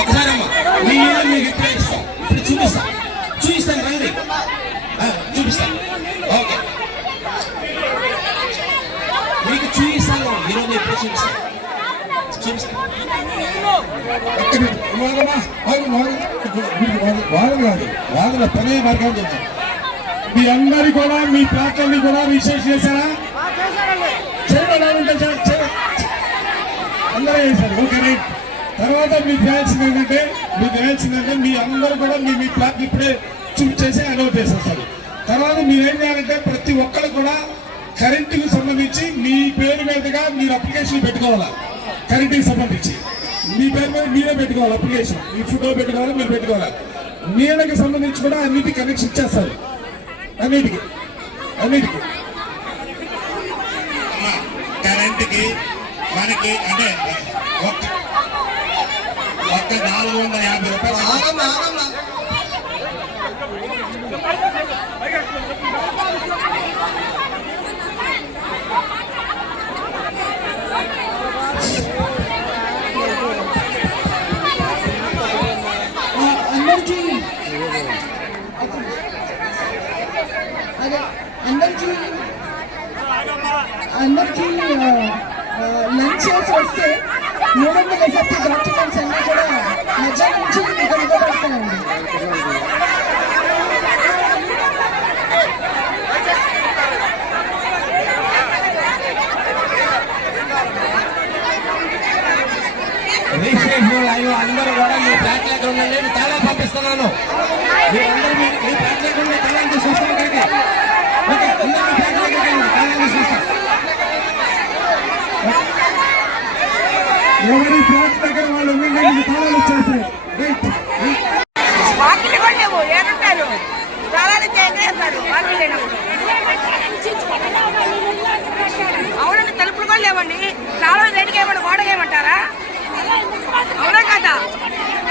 ఒకసారి అమ్మా మీ ఇల్లు మీకు ఇప్పుడే ఇస్తాం, ఇప్పుడు చూపిస్తాను రండి, చూపిస్తాను. ఓకే మీకు చూపిస్తాను, ఈరోజు ఎప్పుడు చూపిస్తాను. వాళ్ళ పనే మార్గం చేశారు. మీ అందరి కూడా మీ ప్లాట్లన్నీ కూడా రీసెర్చ్ చేశారా? అందరూ చేశారు. Okay right. తర్వాత మీకు చేయాల్సిందంటే మీ అందరూ కూడా మీ ప్లాట్ ఇప్పుడే చూపించేసి అనౌన్స్ చేసేస్తారు. తర్వాత మీరు ఏం చేయాలంటే ప్రతి ఒక్కరు కూడా కరెంటుకి సంబంధించి మీ పేరు మీదుగా మీరు అప్లికేషన్ పెట్టుకోవాలా. కరెంటుకి సంబంధించి మీ పేరు మీద మీరే పెట్టుకోవాలి అప్లికేషన్. మీ ఫోటో పెట్టుకోవాలి, మీరు పెట్టుకోవాలి. నీళ్ళకి సంబంధించి కూడా అన్నిటికీ కనెక్షన్ ఇచ్చేస్తారు. అన్నిటికీ కరెంటుకి మనకి అంటే ఒక్క 450 రూపాయలు. అందరికీ లంచ్ చేసి వస్తే 350 డాక్యుమెంట్స్ అన్నీ కూడా మధ్యాహ్నం నుంచి ఇక్కడ ఇవ్వబడతాయండి. అందరూ కూడా మీ ప్లాట్ దగ్గర ఉండండి, నేను తాళా పంపిస్తున్నాను. మీరందరూ మీ ప్లాట్ దగ్గర ఉండే తాళాన్ని తీసుకొస్తాను. ఓకే అందరూ మీ ప్లాట్ దగ్గర తాళాన్ని తీసుకొస్తాను. ఎవరి ప్లాట్ దగ్గర వాళ్ళు ఉండండి, తాళాలు వచ్చేస్తాయి. వాకిలి కూడా లేవు, ఏమంటారు తాళాలు చేస్తారు. అవునండి, తలుపులు కూడా లేవండి. తాళాలు దేనికి ఏమన్నా గోడకి ఏమంటారా? అవునా కదా?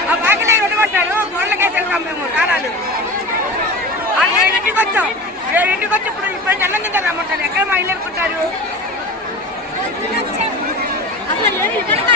ఆ వాకిలి ఉండమంటారు, గోడలకే తిరుగుతాం మేము తాళాలు. ఇంటికి వచ్చి ఇప్పుడు అన్నం తింటారు రమ్మంటారు. ఎక్కడ మా ఇల్లు అనుకుంటారు? అసలు